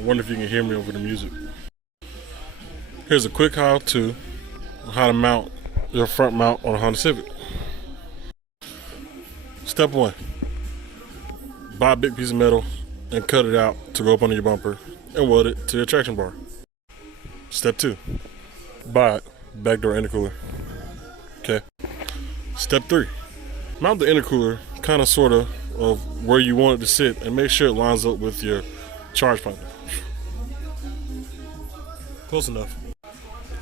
I wonder if you can hear me over the music. Here's a quick how-to on how to mount your front mount on a Honda Civic. Step 1. Buy a big piece of metal and cut it out to go up under your bumper and weld it to your traction bar. Step 2. Buy a backdoor intercooler. Okay. Step 3. Mount the intercooler kind of sort of where you want it to sit and make sure it lines up with your charge point. Close enough.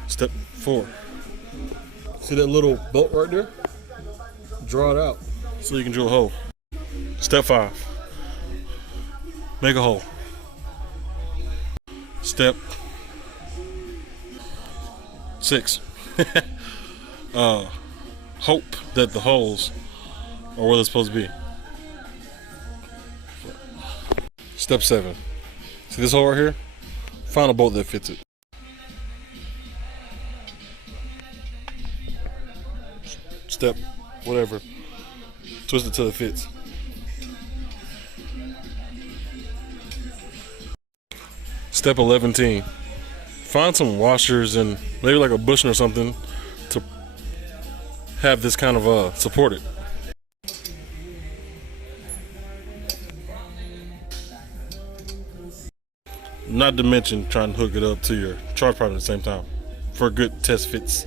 Step 4. See that little bolt right there? Draw it out so you can drill a hole. Step 5. Make a hole. Step 6. Hope that the holes are where they're supposed to be. Step 7. See this hole right here? Find a bolt that fits it. Step whatever. Twist it till it fits. Step 11. Find some washers and maybe like a bushing or something to have this kind of supported. Not to mention trying to hook it up to your charge port at the same time for good test fits.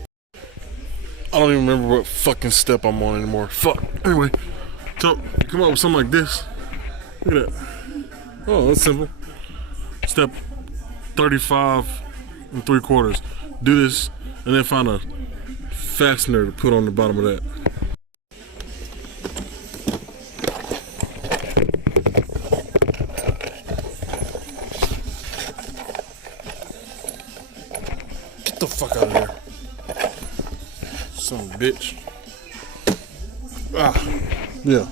I don't even remember what fucking step I'm on anymore. Fuck. Anyway, so you come up with something like this. Look at that. Oh, that's simple. Step 35 3/4. Do this and then find a fastener to put on the bottom of that. Get the fuck out of there. Son of a bitch. Ah, yeah.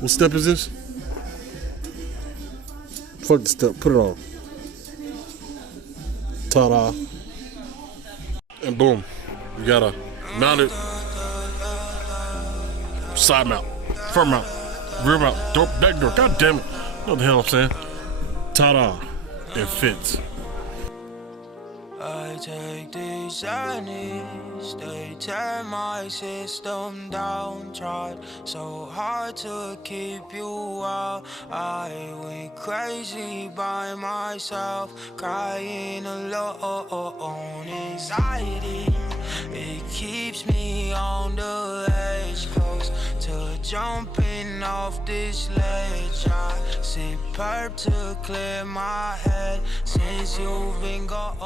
What step is this? Fuck the step, put it on. Ta-da. And boom, you got a mounted side mount, front mount, rear mount, door, back door. God damn it. You know what the hell I'm saying? Ta-da. It fits. I take these journeys, they tear my system down. Tried so hard to keep you out. I went crazy by myself, crying alone. Anxiety, it keeps me on the edge, close to jumping off this ledge. I sip perp to clear my head since you've been gone.